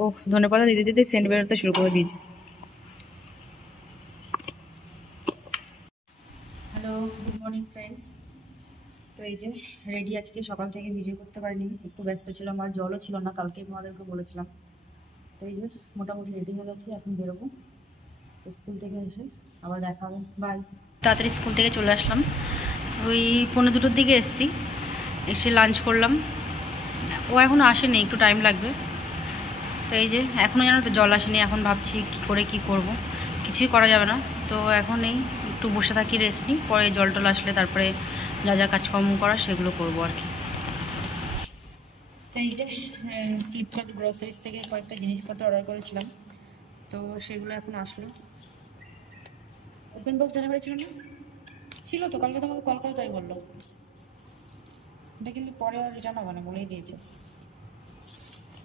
ও ধনেপাতা দিতে দিতে সেন্ট বেরোতে শুরু করে দিয়েছে। Hello, good morning friends. তো এই যে রেডি, আজকে সকাল থেকে ভিডিও করতে পারিনি, একটু ব্যস্ত ছিলাম, আর জলও ছিল না, কালকে তোমাদেরকে বলেছিলাম। তো এই যে মোটামুটি রেডি হয়ে গেছি, এখন বেরোবো। তো স্কুল থেকে এসে আবার দেখা হবে, বাই। তাড়াতাড়ি স্কুল থেকে চলে আসলাম, ওই 1:45-2র দিকে এসেছি। এসে লাঞ্চ করলাম। ও এখনও আসেনি, একটু টাইম লাগবে। তো এই যে এখনও জানো তো জল আসেনি, এখন ভাবছি কী করে কি করব, কিছুই করা যাবে না। তো এখন এই একটু বসে থাকি, রেস্ট নিই, পরে জল টল আসলে তারপরে যা যা কাজকর্ম করা সেগুলো করবো আর কি। তো এই যে ফ্লিপকার্ট গ্রসারিজ থেকে কয়েকটা জিনিসপত্র অর্ডার করেছিলাম, তো সেগুলো এখন আসলো। ওপেন বক্স ডেলিভারি ছিল না? ছিল তো, কালকে তোমাকে কল করে তাই বললো। এটা কিন্তু পরে আর রিটার্ন হবে না বলেই দিয়েছে।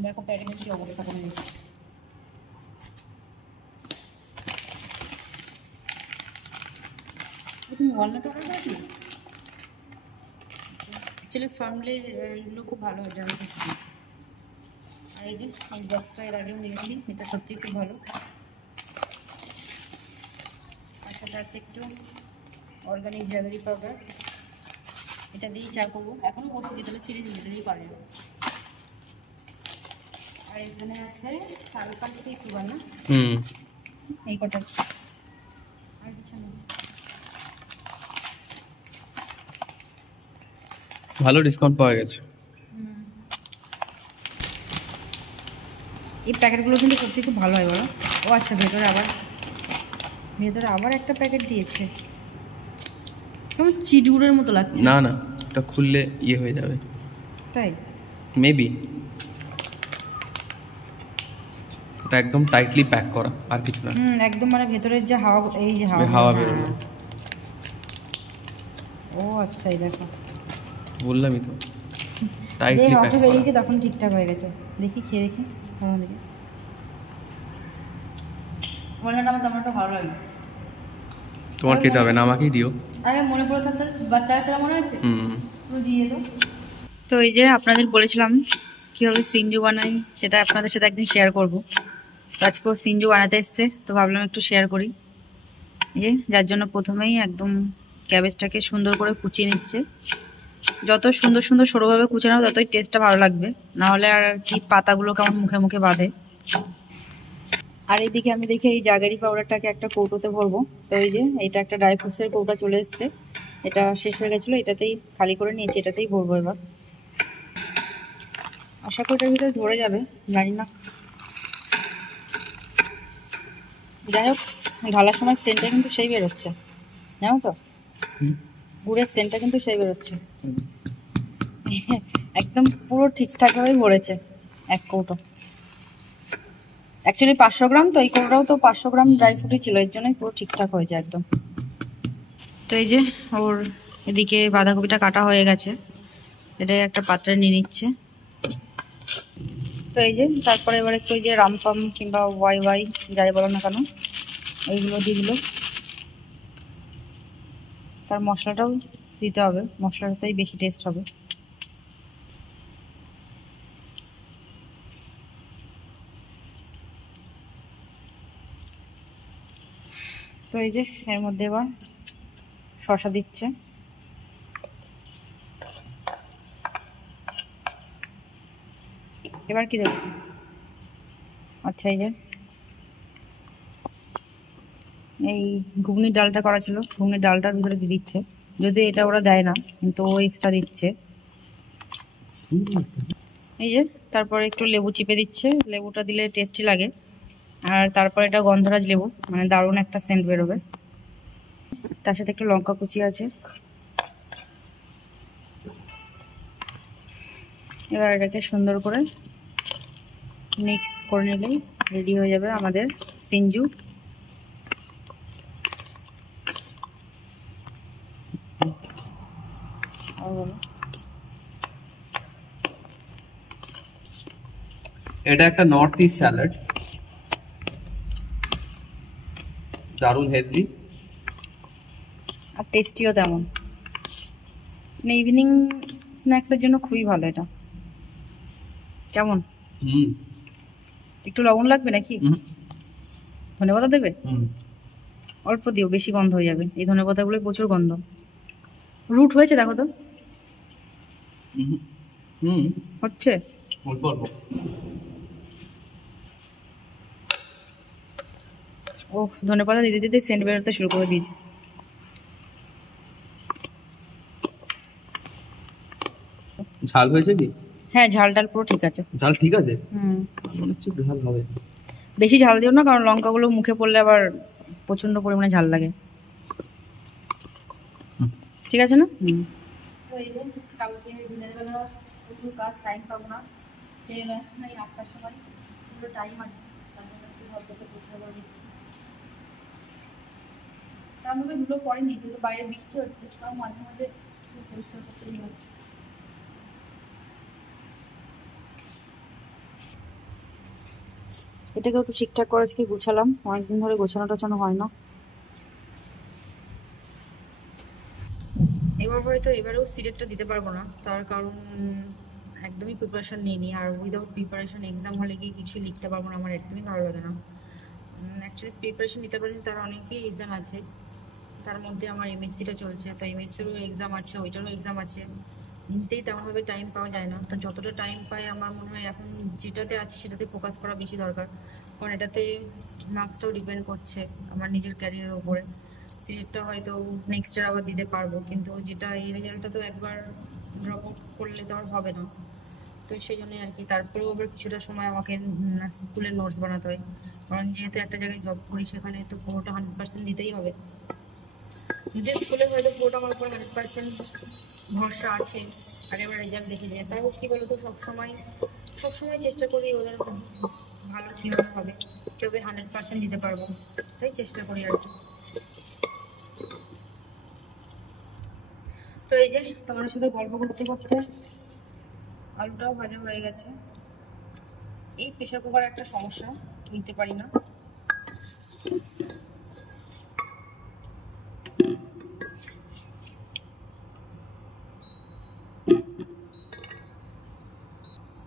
দেখো প্যাকেটের কি অবস্থা করে দিয়েছে। তুমি ওয়ালনাট অর্ডার করেছো? অ্যাকচুয়ালি ফার্মলের এইগুলো খুব ভালো হয়, জানি। আর এই যে এই বক্সটা এর আগেও নিয়েছি, এটা সত্যিই খুব ভালো। আর সাথে আছে একটু অর্গানিক জ্যাগারি পাউডার, এটা দিয়েই চা করবো। এখনও বলছি তাহলে চিনি দিই, এটা দিয়েই পারা যাবে। আর এখানে আছে সালফার ফ্রি সুগার, না এই কটা, আর কিছু না। ভালো ডিসকাউন্ট পাওয়া গেছে। এই প্যাকেটগুলো কিন্তু সত্যি খুব ভালো হয় বলো। ও আচ্ছা, ভেতরে আবার একটা প্যাকেট দিয়েছে, কেমন চিড়গুড়ের মতো লাগছে। না না, এটা খুললে ইয়ে হয়ে যাবে, তাই মেবি। এটা একদম টাইটলি প্যাক করা, আর কিছু না। একদম, মানে ভেতরের যে হাওয়া, এই যে হাওয়া বেরোবে। ও আচ্ছা, এই দেখো বললামই তো, যে টাইটলি প্যাক হাওয়াটা করা। বেরিয়েছে তখন ঠিকঠাক হয়ে গেছে। দেখি খেয়ে দেখি, কেমন দেখি। বললাম আমার টমেটো ভালো লাগে। তোমার খেতে হবে না, আমাকেই দিও। আরে মনে পড়ে থাকতে, বাচ্চা বাচ্চারা মনে আছে, তুমি দিয়ে দাও। তো এই যে আপনাদের বলেছিলাম কীভাবে সিঞ্জু বানাই, সেটা আপনাদের সাথে একদিন শেয়ার করবো। আজকেও সিঞ্জু বানাতে এসছে, তো ভাবলাম একটু শেয়ার করি। এই যে যার জন্য প্রথমেই একদম ক্যাবেজটাকে সুন্দর করে কুচিয়ে নিচ্ছে। যত সুন্দর সুন্দর সরুভাবে কুচানো ততই টেস্টটা ভালো লাগবে, নাহলে আর কি পাতাগুলো কেমন মুখে মুখে বাঁধে। আর এইদিকে আমি দেখি এই জাগারি পাউডারটাকে একটা কৌটোতে ভরবো। তো এই যে এটা একটা ড্রাই ফ্রুটসের কৌটা চলে এসছে, এটা শেষ হয়ে গেছিলো, এটাতেই খালি করে নিয়েছি, এটাতেই ভরবো এবার। আশা করি এটার ভিতরে ধরে যাবে, জানি না। যাই হোক, ঢালার সময় সেন্টটা কিন্তু সেই বেরোচ্ছে, জানো তো, গুড়ের সেন্টটা কিন্তু সেই বেরোচ্ছে। একদম পুরো ঠিকঠাকভাবেই ভরেছে এক কৌটো। অ্যাকচুয়ালি 500 গ্রাম, তো এই কৌটোটাও তো 500 গ্রাম ড্রাই ফ্রুটই ছিল, এর জন্যই পুরো ঠিকঠাক হয়েছে একদম। তো এই যে ওর এদিকে বাঁধাকপিটা কাটা হয়ে গেছে, এটাই একটা পাত্রে নিয়ে নিচ্ছে। তো এই যে তারপরে এবার একটু ওই যে রামপাম কিংবা ওয়াই ওয়াই যাই বলো না কেন, ওইগুলো দিয়ে দিল। তার মশলাটাও দিতে হবে, মশলাটাতেই বেশি টেস্ট হবে। তো এই যে এর মধ্যে এবার শসা দিচ্ছে। এবার কি দেবো? আচ্ছা, এই যে এই ঘুগনির ডালটা করা ছিল, ঘুগনির ডালটার ভিতরে দিয়ে দিচ্ছে। যদি এটা ওরা দেয় না, কিন্তু ও এক্সট্রা দিচ্ছে। এই যে তারপরে একটু লেবু চিপে দিচ্ছে, লেবুটা দিলে টেস্টি লাগে। আর তারপরে এটা গন্ধরাজ লেবু, মানে দারুণ একটা সেন্ট বেরোবে। তার সাথে একটু লঙ্কা কুচি আছে। এবার এটাকে সুন্দর করে মিক্স করে নিলেই রেডি হয়ে যাবে আমাদের সিঞ্জু। এটা একটা নর্থ ইস্ট স্যালাড, দারুণ হেলদি আর টেস্টিও তেমন, মানে ইভিনিং স্ন্যাক্সের জন্য খুবই ভালো এটা। কেমন? একটু লবণ লাগবে নাকি? ধনেপাতা দেবে? অল্প দিও, বেশি গন্ধ হয়ে যাবে। এই ধনেপাতাগুলোর প্রচুর গন্ধ। রুট হয়েছে দেখো তো। হচ্ছে অল্প অল্প। ও, ধনেপাতা দিতে দিতে সেন্ট বেরোতে শুরু করে দিয়েছে। ঝাল হয়েছে কি? হ্যাঁ, ঝাল টাল পুরো ঠিক আছে। ঝাল ঠিক আছে? হুম। মনে হচ্ছে ঝাল হবে। বেশি ঝাল দিও না, কারণ লঙ্কাগুলো মুখে পড়লে আবার প্রচন্ড পরিমাণে ঝাল লাগে। ঠিক আছে না? হুম। তো এই যে কালকে দিনের বেলা প্রচুর কাজ, টাইম পাবো না। ট্রেন এই 8টার সময়, পুরো টাইম আছে। তার মধ্যে ধুলো পড়েনি, কিন্তু বাইরে বৃষ্টি হচ্ছে, তাও মাঝে মাঝে পরিষ্কার করতেই হচ্ছে। এটাকেও একটু ঠিকঠাক করে আজকে গুছালাম, অনেকদিন ধরে গোছানো টোছানো হয় না। এবারেও সিলেক্টটা দিতে পারবো না, তার কারণ একদমই প্রিপারেশন নিইনি। আর উইদাউট প্রিপারেশন এক্সাম হলে গিয়ে কিছু লিখতে পারবো না, আমার একদমই ভালো লাগে না। অ্যাকচুয়ালি প্রিপারেশন নিতে পারিনি তার অনেকই রিজন আছে। তার মধ্যে আমার এমএসসিটা চলছে, তো এমএসসিরও এক্সাম আছে, ওইটারও এক্সাম আছে। নিতেই তেমনভাবে টাইম পাওয়া যায় না। তো যতটা টাইম পাই আমার মনে হয় এখন যেটাতে আছে সেটাতে ফোকাস করা বেশি দরকার, কারণ এটাতে মার্কসটাও ডিপেন্ড করছে আমার নিজের ক্যারিয়ারের ওপরে। সিলেটটা হয়তো নেক্সট ইয়ার আবার দিতে পারবো, কিন্তু যেটা এই রেজাল্টটা তো একবার ড্রপ আউট করলে তো আর হবে না। তো সেই জন্যই আর কি। তারপরেও আবার কিছুটা সময় আমাকে স্কুলের নোটস বানাতে হয়, কারণ যেহেতু একটা জায়গায় জব করি সেখানে তো পুরোটা 100% দিতেই হবে। যদি স্কুলে হয়তো পুরোটা আমার উপর 100% ভরসা আছে, আর এবার রেজাল্ট দেখে যায়, তাও কী বলতো সবসময় চেষ্টা করি ওদের ভালো কীভাবে হবে, কীভাবে 100% দিতে পারবো, তাই চেষ্টা করি আর কি। তো এই যে তোমাদের সাথে গল্প করতে করতে আলুটাও ভাজা হয়ে গেছে। এই প্রেশার কুকারে একটা সমস্যা, তুলতে পারি না।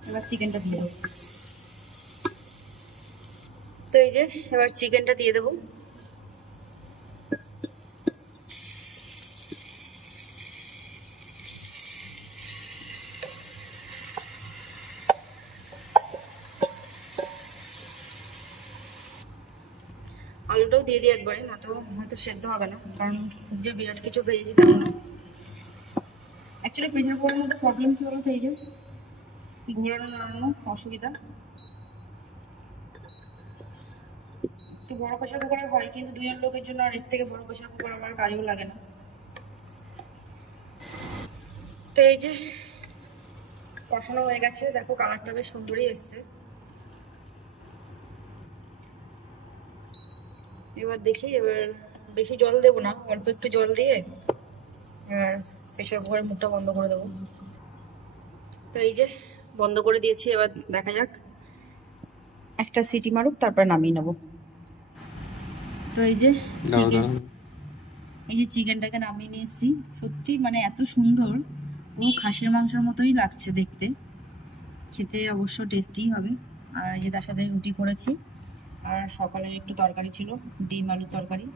এবার চিকেনটা দিয়ে দেবো। তো এই যে এবার চিকেনটা দিয়ে দেবো। আলুটাও দিয়ে দিই একবারে, না তো হয়তো সেদ্ধ হবে না, কারণ যে বিরাট কিছু ভেজেছি তেমন না। অ্যাকচুয়ালি প্রেশার কুকারের মধ্যে প্রবলেম কি বলতো, এই যে ঘোরানো নাড়ানো অসুবিধা। তো বড় প্রেশার কুকারে হয়, কিন্তু দুজন লোকের জন্য আর এর থেকে বড় প্রেশার কুকার আমার কাজেও লাগে না। তো এই যে কষানো হয়ে গেছে, দেখো কালারটা বেশ সুন্দরই এসছে। এবার দেখি, এবার বেশি জল দেবো না, অল্প একটু জল দিয়ে এবার প্রেশার কুকারের মুখটা বন্ধ করে দেবো। তো এই যে বন্ধ করে দিয়েছি, এবার দেখা যাক একটা সিটি মারুক, তারপর নামিয়ে নেবো। তো এই যে চিকেনটাকে নামিয়ে নিয়ে এসেছি। সত্যি মানে এত সুন্দর, পুরো খাসির মাংসের মতোই লাগছে দেখতে, খেতে অবশ্য টেস্টি হবে। আর এই যে তার সাথে রুটি করেছি, আর সকালের একটু তরকারি ছিল, ডিম আলুর তরকারি।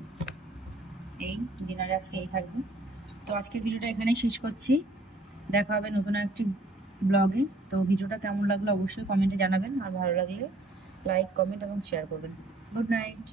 এই ডিনারে আজকে এই থাকবে। তো আজকের ভিডিওটা এখানেই শেষ করছি, দেখা হবে নতুন একটি ব্লগে। তো ভিডিওটা কেমন লাগলো অবশ্যই কমেন্টে জানাবেন, আর ভালো লাগলে লাইক, কমেন্ট এবং শেয়ার করবেন। Good night.